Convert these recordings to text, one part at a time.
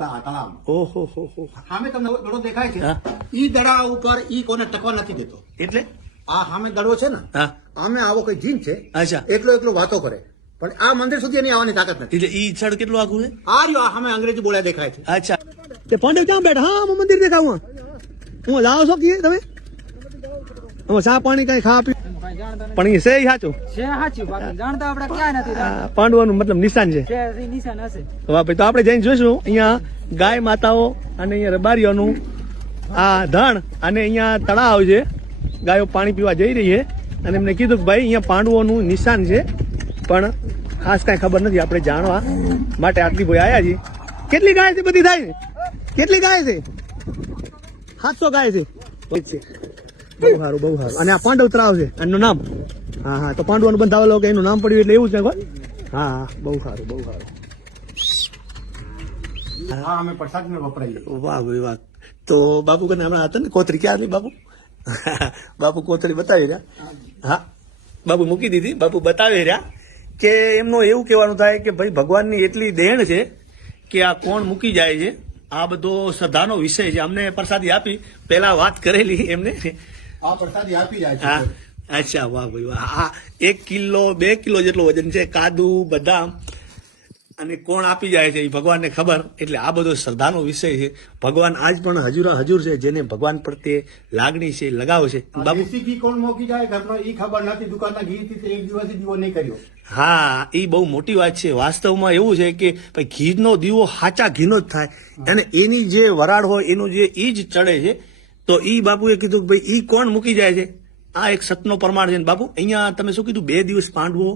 તળાવ ઓહો હો હો. સામે તમને દડો દેખાય છે ઈ દડા ઉપર ઈ કોને ટકવા નથી દેતો. એટલે આ સામે દડો છે ને હા આમે આવો કોઈ જીન છે અચ્છા એકલો વાતો કરે પણ આ મંદિર સુધી એની આવવાની તાકાત નથી. એટલે ઈ છડ કેટલું આખું છે આ રહ્યો આ સામે અંગ્રેજી બોલ્યા દેખાય છે. અચ્છા તે પાંડવ ક્યાં બેઠા હા હું મંદિર દેખાવું હું લાવો છો કે તમે હું ચા પાણી કઈ ખા પી પણ એ છે ઈ સાચું જાણતા આપણે ક્યાં નથી આ પાંડવાનું મતલબ નિશાન છે નિશાન હશે. વાહ ભાઈ તો આપણે જઈને જોઈશું અહીંયા ગાય માતાઓ અને અહીંયા રબારીઓનું આ ધણ અને અહીંયા તળાવ છે ગાયો પાણી પીવા જઈ રહી છે અને એમને કીધું કે ભાઈ અહીંયા પાંડવોનું નિશાન છે પણ ખાસ કાંઈ ખબર નથી આપણે જાણવા માટે આટલી ભાઈ આવ્યા છીએ. કેટલી ગાય છે બધી થાય કેટલી ગાય છે 700 ગાય છે બહુ સારું બહુ સારું અને આ પાંડવ તળાવ છે એનું નામ હા હા તો પાંડવાનું બંધાવેલો કે એનું નામ પડ્યું એટલે એવું છે કોઈ હા હા બહુ સારું બહુ સારું હા અમે પ્રસાદ ને વપરાઈએ. વાહ ભાઈ વાહ તો બાપુ કને હમણાં હતા ને કોતરી ક્યાં હતી બાપુ બાપુ કોતરી બતાવી રહ્યા હા બાપુ મૂકી દીધી બાપુ બતાવી રહ્યા કે એમનું એવું કહેવાનું થાય કે ભાઈ ભગવાનની એટલી દેણ છે કે આ કોણ મૂકી જાય છે આ બધો શ્રદ્ધાનો વિષય છે અમને પ્રસાદી આપી પેલા વાત કરેલી એમને આ પ્રસાદી આપી જાય હા છે. અચ્છા વાહ ભાઈ વાહ હા 1 કિલો 2 કિલો જેટલો વજન છે કાદુ બદામ અને કોણ આપી જાય છે એ ભગવાનને ખબર એટલે આ બધો શ્રદ્ધાનો વિષય છે ભગવાન આજ પણ હજુર છે જેને ભગવાન પ્રત્યે લાગણી છે લગાવ છે બાબુ દેશી ઘી કોણ મૂકી જાય ઘરનો ઈ ખબર નથી. દુકાનના ઘી થી એક દિવસ દીવો નહીં કર્યો. હા એ બહુ મોટી વાત છે વાસ્તવમાં એવું છે કે ભાઈ ઘીનો દીવો સાચા ઘીનો જ થાય અને એની જે વરાળ હોય એનું જે ઈ જ ચડે છે તો ઈ બાપુએ કીધું કે ભાઈ ઈ કોણ મૂકી જાય છે આ એક સતનો પ્રમાણ છે ને બાપુ અહીંયા તમે શું કીધું 2 દિવસ પાંડવો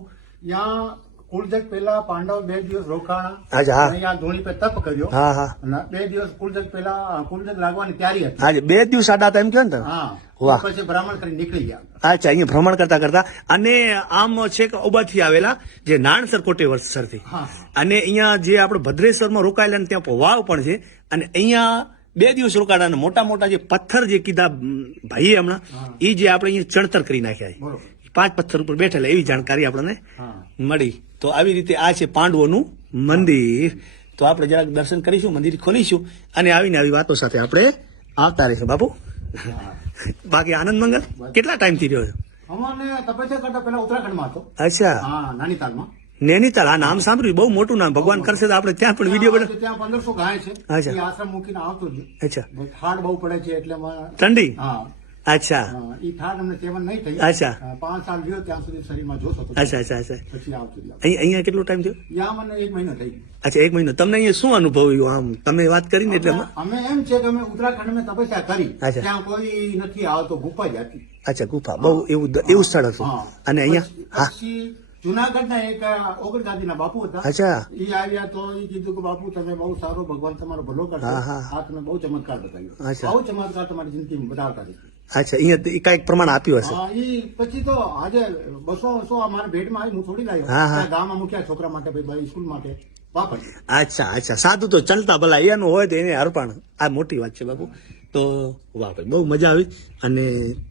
ત્યાં કુળજગ પેલા પાંડવ 2 દિવસ રોકાણા અચ્છા, હા. અને અહીંયા ધૂણી પર તપ કર્યો હા હા અને 2 દિવસ કુળજગ પેલા કુળજગ લાગવાની તૈયારી હતી. આજે 2 દિવસ આડા ટાઈમ કહો ને તમે હા વાહ. પછી બ્રાહ્મણ કરી નીકળી ગયા. અચ્છા અહીંયા ભ્રમણ કરતા અને આમ છે કે ઓબાથી આવેલા જે નાણસર કોટેશ્વરથી હા. અને અહીંયા જે આપણે ભદ્રેશ્વરમાં રોકાયેલા ને ત્યાં વાવ પણ છે અને અહીંયા 2 દિવસ રોકાણા અને મોટા મોટા જે પથ્થર જે કીધા ભાઈએ હમણાં એ જે આપણે અહીંયા ચણતર કરી નાખ્યા છે બરોબર 5 પથ્થર ઉપર બેઠેલા એવી જાણકારી આપણને હા મળી તો આવી રીતે આ છે પાંડવોનું મંદિર તો આપણે જરાક દર્શન કરીશું મંદિર ખોલીશું અને આવીને આવી વાતો સાથે આપણે આવતા રહીશું બાપુ બાકી આનંદ મંગલ કેટલા ટાઈમથી રહ્યો છો અમારે તપસ્યા કરતા પેલા ઉત્તરાખંડમાં હતો. અચ્છા હા નાનીતાલમાં. નૈનીતાલ આ નામ સાંભળ્યું બહુ મોટું નામ ભગવાન કરશે તો આપણે ત્યાં પણ વિડીયો બનાવ ત્યાં 1500 ગાય છે. અચ્છા. એ આશ્રમ મૂકીને આવતો જ. અચ્છા ઠાડ બહુ પડે છે એટલે ઠંડી હા અચ્છા એ ઠાડ અમને સેવન નહીં થઈ. અચ્છા. 5 સાલ રહ્યો ત્યાં સુધી શરીરમાં જોશો તો અચ્છા અચ્છા અચ્છા પછી આવતો જ. અહીંયા કેટલો ટાઈમ થયો ત્યાં મને 1 મહિનો થઈ ગયો. અચ્છા 1 મહિનો તમને અહીંયા શું અનુભવ્યું આમ તમે વાત કરીને એટલે અમે એમ છે કે અમે ઉત્તરાખંડ તપસ્યા કરી અચ્છા. ત્યાં કોઈ નથી આવતો ગુફા જ હતી. અચ્છા ગુફા બહુ એવું સ્થળ હતું હા. અને અહીંયા હા પછી જુનાગઢના એક ઓગણદાદીના બાપુ હતા. અચ્છા એ આવ્યા તો એ કીધું કે બાપુ તમે બહુ સારો ભગવાન તમારો ભલો કરશે. હા, હા. આ તમે બહુ ચમત્કાર બતાવ્યો. અચ્છા. બહુ ચમત્કાર તમારી જિંદગીમાં બતાવતા જશે. અચ્છા અહીંયા કઈક પ્રમાણ આપ્યું હશે હા, ઈ પછી તો આજે 200 મારા ભેટમાં આવી હું થોડી લાવ્યો. હા, હા. ત્યાં ગામમાં મૂક્યા છોકરા માટે ભાઈ સ્કૂલ માટે વાપરજો. અચ્છા સાદું તો ચલતા ભલા એનું હોય તો એને અર્પણ આ મોટી વાત છે બાપુ તો વાહ ભાઈ બહુ મજા આવી અને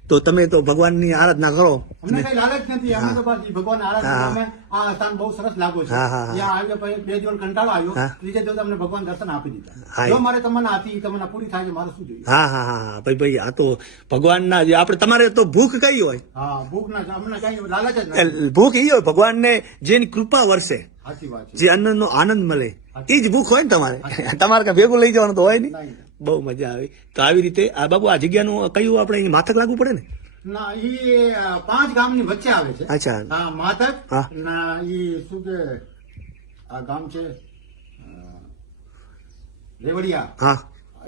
તો તમે તો ભગવાનની આરાધના કરો અમને કઈ લાલચ નથી. અમે તો બસ ઈ ભગવાન આરાધના હા. અમે આ સ્થાન બહુ સરસ લાગ્યો છે. હા, હા, હા. ત્યાં આવ્યો પછી 2 દિવસ કંટાળો આવ્યો. હા. ત્રીજે દિવસે અમને ભગવાન દર્શન આપી હા, દીધા. એ. જો મારે તમન્ના હતી ઈ તમન્ના પૂરી થાય છે મારે શું જોઈએ. હા હા હા હા ભાઈ આ તો ભગવાનના જે આપણે તમારે તો ભૂખ કઈ હોય હા ભૂખ ના અમને કઈ લાલચ જ નથી. ભૂખ એ હોય ભગવાનને જેની કૃપા વરસે સાચી વાત છે. જે અન્નનો આનંદ મળે એ જ ભૂખ હોય ને તમારે કઈ ભેગું લઈ જવાનું તો હોય નહીં નહીં. બહુ મજા આવી તો આવી રીતે આ બાબુ આ જગ્યાનું કયું આપણે અહીં માથક લાગવું પડે ને ના ઈ 5 ગામની વચ્ચે આવે છે. અચ્છા. હા માથક હા. ના ઈ શું કે આ ગામ છે રેવડિયા હા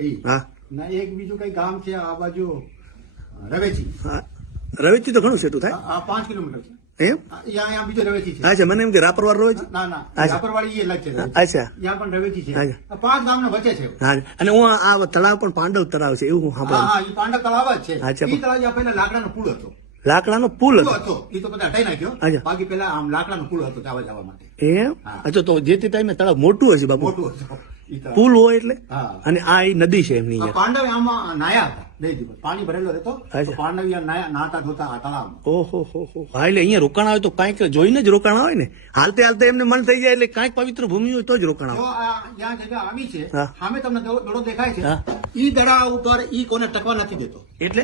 ઈ હા ના એક બીજું કઈ ગામ છે આ બાજુ રવેચી. હા રવેચથી તો ઘણું સેટું થાય આ 5 કિલોમીટર છે. એમ અહીંયા બીજું રવેચી છે. અચ્છા મને એમ કે રાપરવાર રોજ ના ના અચ્છા. રાપરવાડી એ અલગ છે. રવેચી. અચ્છા ત્યાં પણ રવેચી છે. અચ્છા. આ 5 ગામના વચ્ચે છે. હા અને હું આ તળાવ પણ પાંડવ તળાવ છે એવું હું હા સાંભળ્યું હા ઈ પાંડવ તળાવ જ છે. અચ્છા. ઈ તળાવ જ્યાં પહેલા લાકડાનો પુલ હતો. લાકડાનો પુલ પુલ હતો હતો ઈ તો બધા હટાઈ નાખ્યો. અચ્છા. બાકી પેલા આમ લાકડાનો પુલ હતો જવા માટે. એમ હા. અચ્છા તો જે તે ટાઈમે તળાવ મોટું હશે બાબુ મોટું હતું. ઈ તળાવ. પુલ હોય એટલે હા. અને આ ઈ નદી છે એમની આ અહીંયા. પાંડવ આમાં નાયા હતા 2 દિવસ પાણી ભરેલો રહેતો અચ્છા. તો પાંડવ અહીંયા નાતા ધોતા આ તળાવમાં. ઓહો હો હા એટલે અહીંયા રોકાણ આવે તો કાંઈક જોઈને જ રોકાણ આવે ને. હાલતે હાલતે એમને મન થઈ જાય એટલે કાંઈક પવિત્ર ભૂમિ હોય તો જ રોકાણ જો આવે. આ જ્યાં જગ્યા આવી છે હા. સામે તમને દડો દેખાય છે હા. ઈ દડા ઉપર ઈ કોને ટકવા નથી દેતો. એટલે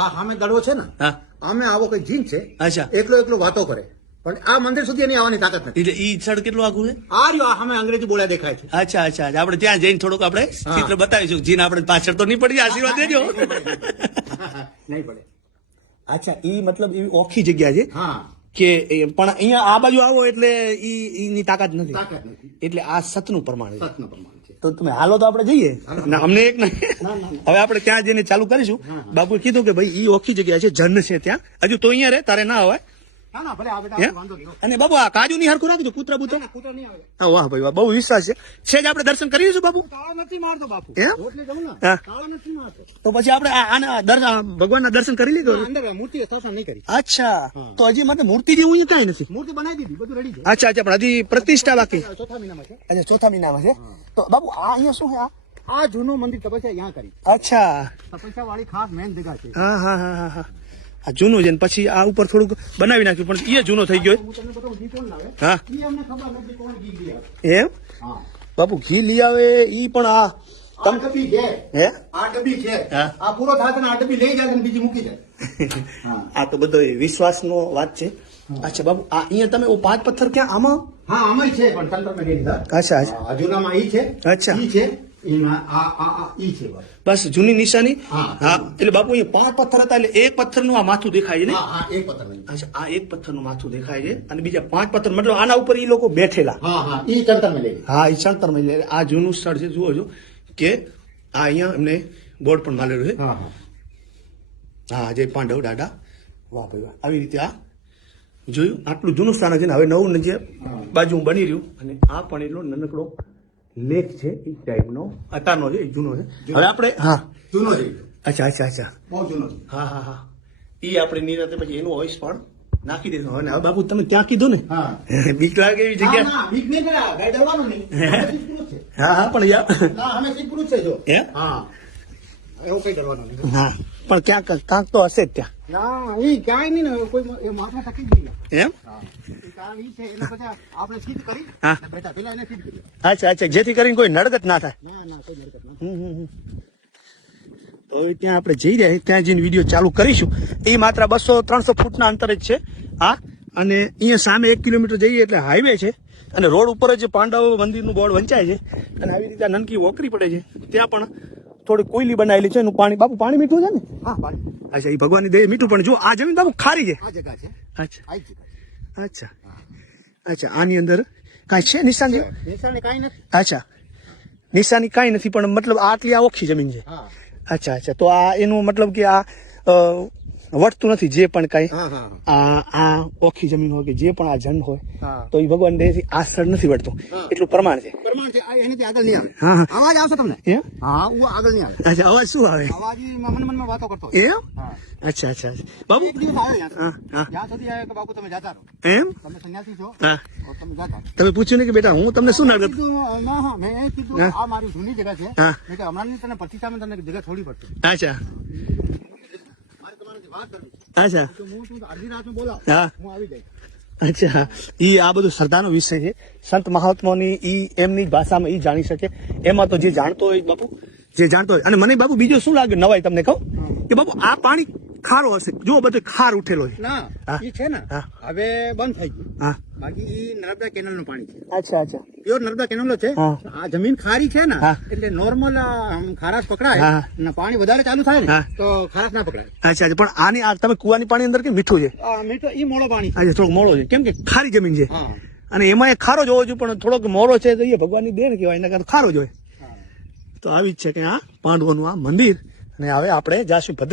આ સામે દડો છે ને હા આમે આવો કઈ જીન છે અચ્છા એકલો વાતો કરે પણ આ મંદિર સુધી એની આવવાની તાકાત નથી. એટલે ઈ સ્થળ કેટલું આખું છે? આ રહ્યો આ સામે અંગ્રેજી બોલ્યા દેખાય છે. અચ્છા અચ્છા અચ્છા. આપણે ત્યાં જઈને થોડુંક આપણે ચિત્ર બતાવીશું. જીન આપણે પાછળ તો નહીં પડી જાય. આશીર્વાદ દેજો. નહીં પડે. અચ્છા ઈ મતલબ એવી ઓખી જગ્યા છે હા કે પણ અહીંયા આ બાજુ આવો એટલે ઈની તાકાત નથી. તાકાત નથી. એટલે આ સતનું પ્રમાણ છે. સતનું પ્રમાણ છે. તો તમે હાલો તો આપણે જઈએ ના અમને એક નહીં. ના, ના. હવે આપણે ત્યાં જઈને ચાલુ કરીશું. બાપુએ કીધું કે ભાઈ ઈ ઓખી જગ્યા છે જન્ન છે ત્યાં. હજુ તો અહીંયા રહે તારે ના હોય. ના ના ભલે આ બેટા હે? આપણે વાંધો નહીં. અને બાબુ આ કાજુ ની હરખું રાખજો કૂતરા બૂતરા. ના, કૂતરા નહીં આવે. હા વાહ ભાઈ વાહ બહુ વિશ્વાસ છે. છે જ આપણે દર્શન કરીશું બાપુ. તાળો નથી મારતો બાપુ. હે? રોટલી જવું ને હા. તાળો નથી મારતો. તો પછી આપણે ભગવાનના દર્શન કરી લીધું. અંદર મૂર્તિ સ્થાપના નહીં કરી. અચ્છા તો હજી માટે મૂર્તિ જેવું અહીંયા કાંઈ નથી. મૂર્તિ બનાવી દીધી બધું રેડી છે. અચ્છા અચ્છા પણ હજી પ્રતિષ્ઠા બાકી. ચોથા મહિનામાં છે. અચ્છા ચોથા મહિનામાં છે. તો બાબુ આ અહીંયા શું છે આ? આ જૂનું મંદિર તપસ્યા અહીંયા કરી. અચ્છા તપસ્યા વાળી ખાસ મેન જગ્યા છે. હા હા હા હા હા આ જૂનું છે ને પછી આ ઉપર થોડુંક બનાવી નાખ્યું પણ એ જૂનો થઈ ગયો. હું તમને બતાવું ઘી કોણ લાવે. હા ઈ અમને ખબર નથી કોણ ઘી લઈ આવે. એમ હા. બાપુ ઘી લઈ આવે ઈ પણ આ આ ડબ્બી છે. હે આ ડબ્બી છે. હા. આ પૂરો થાય ને આ ડબ્બી લઈ જાય ને બીજી મૂકી જાય. હા. આ તો બધો વિશ્વાસનો વાત છે. અચ્છા બાબુ આ અહીંયા તમે ઓ 5 પથ્થર ક્યાં આમાં? હા આમાં છે પણ તંત્ર મેં લઈ લીધા. અચ્છા અચ્છા આ જૂનામાં ઈ છે. અચ્છા. ઈ છે. એમાં આ ઈ છે બસ. બસ જૂની નિશાની. હા. હા એટલે બાપુ અહીંયા 5 પથ્થર હતા એટલે એક પથ્થરનું આ માથું દેખાય છે ને. હા હા એક પત્થર નહીં. અચ્છા આ એક પથ્થરનું માથું દેખાય છે અને બીજા 5 પથ્થર મતલબ આના ઉપર ઈ લોકો બેઠેલા. હા હા ઈ તંત્ર મેં લઈ લીધા. હા ઈ ચણતર મળી આ જૂનું સ્થળ છે જુઓ છો કે આ અહીંયા એમને બોર્ડ પણ મારેલું છે. હા હા હા જય પાંડવ દાદા વાહ ભાઈ વાહ આવી રીતે આ જોયું આટલું જૂનું સ્થાન છે ને હવે નવું જે બાજુ બની રહ્યું અને આ પણ એટલો નાનકડો લેક છે એ ટાઈપનો અતારનો છે એ જૂનો છે. હવે આપણે હા જૂનો છે. અચ્છા અચ્છા અચ્છા બહુ જૂનો છે. હા હા હા એ આપણે નિરાતે પછી એનું વોઇસ પણ નાખી દઈશું. હવે બાબુ તમે ત્યાં કીધું ને હા. બીક લાગે એવી ના જગ્યા. ના બીક નહીં કરે. ગાય ડરવાનું નહીં. અમે શીખ પુરુષ છે. હા હા પણ યાર ના અમે શીખ પુરુષ છે જો. હે? હા એવું કઈ ડરવાનું નહીં. હા પણ ક્યાંક તો હશે જ ત્યાં ના ઈ ક્યાંય નહીં ને કોઈ એ માથા તકલીફ નહીં. એમ હા ઈ કારણ ઈ છે એને પછી આપણે સીધ કરી હા. ને બેટા પેલા એને સીધ કરી. અચ્છા અચ્છા જેથી કરીને કોઈ નડગત ના થાય. ના ના કોઈ હરકત ના. તો હવે ત્યાં આપણે જઈ રહ્યા છીએ ત્યાં જઈને વિડીયો ચાલુ કરીશું. એ માત્ર 200-300 ફૂટના અંતરે જ છે. હા અને અહીંયા સામે 1 કિલોમીટર જઈએ એટલે હાઈવે છે અને રોડ ઉપર જ પાંડવ મંદિરનું બોર્ડ વંચાય છે અને આવી રીતે આ નનકી વોકરી પડે છે. ત્યાં પણ થોડી કોયલી બનાવેલી છે એનું પાણી બાપુ પાણી મીઠું છે ને. હા પાણી અચ્છા એ ભગવાનની દે મીઠું પણ જો આ જમીન બાપુ ખારી છે. આ જગ્યા છે. અચ્છા આ જ જગ્યા છે. અચ્છા અચ્છા આની અંદર કાંઈ છે નિશાન જેવું? નિશાને કાંઈ નથી. અચ્છા નિશાની કાંઈ નથી પણ મતલબ આટલી આ ઓખી જમીન છે. હા અચ્છા અચ્છા તો આ એનું મતલબ કે આ વટતું નથી જે પણ કઈ હા હા આ ઓખી જમીન હોય કે જે પણ આ જન હોય હા. તો એ ભગવાન દે આ સ્થળ નથી વળતું હા. એટલું પ્રમાણ છે. પ્રમાણ છે. આ એનાથી આગળ નહીં આવે. હા હા. અવાજ આવશે તમને. હે? હા હું આગળ નહીં આવે. અચ્છા અવાજ શું આવે? અવાજ ઈ મનમાં વાતો કરતો હોય. એમ હા અચ્છા અચ્છા અચ્છા. બાબુ એક દિવસ આવ્યો હા હા ત્યાં સુધી આવ્યો કે બાપુ તમે જાતા રહો. એમ તમે સંન્યાસી છો હા તો તમે જાતા રહો. તમે પૂછ્યું ને કે બેટા હું તમને શું નડગત? કીધું, ના હા મેં એ કીધું હા. આ મારી જૂની જગ્યા છે. હા. મેં કે હમણાં તને પ્રતિષ્ઠામાં તને જગ્યા છોડી પડશે. અચ્છા મારે તમારાથી વાત કરવી છે. અચ્છા તો હું તું અડધી રાત બોલાવ હા હું આવી જઈશ. અચ્છા ઈ આ બધું શ્રદ્ધાનો વિષય છે. સંત મહાત્માઓની ઈ એમની ભાષામાં ઈ જાણી શકે. એમાં તો જે જાણતો હોય બાપુ જે જાણતો હોય અને મને બાપુ બીજું શું લાગે નવાઈ તમને કહું કે બાપુ આ પાણી ખારો હશે જો બધો ખાર ઉઠેલો છે. ના હા. ઈ છે ને હા. હવે બંધ થઈ ગયું. હા બાકી ઈ નર્મદા કેનાલ નું પાણી છે. અચ્છા અચ્છા પ્યોર નર્મદા કેનાલ છે. હા. આ જમીન ખારી છે ને હા. એટલે નોર્મલ ખારાશ પકડાય હા. ને પાણી વધારે ચાલુ થાય ને હા. તો ખારાશ ના પકડાય. અચ્છા અચ્છા પણ આની આ તમે કુવાની પાણી અંદર કે મીઠું છે? આ મીઠો ઈ મોડો પાણી છે. આજે થોડોક મોળો છે કેમ કે ખારી જમીન છે હા અને એમાં એ ખારો જ હોવો જોઈએ પણ થોડોક મોળો છે તો એ ભગવાનની દેન કહેવાય એના કરતા ખારો જ હોય. હા. તો આવી જ છે કે આ પાંડવોનું આ મંદિર અને હવે આપણે જાશું ભદ્ર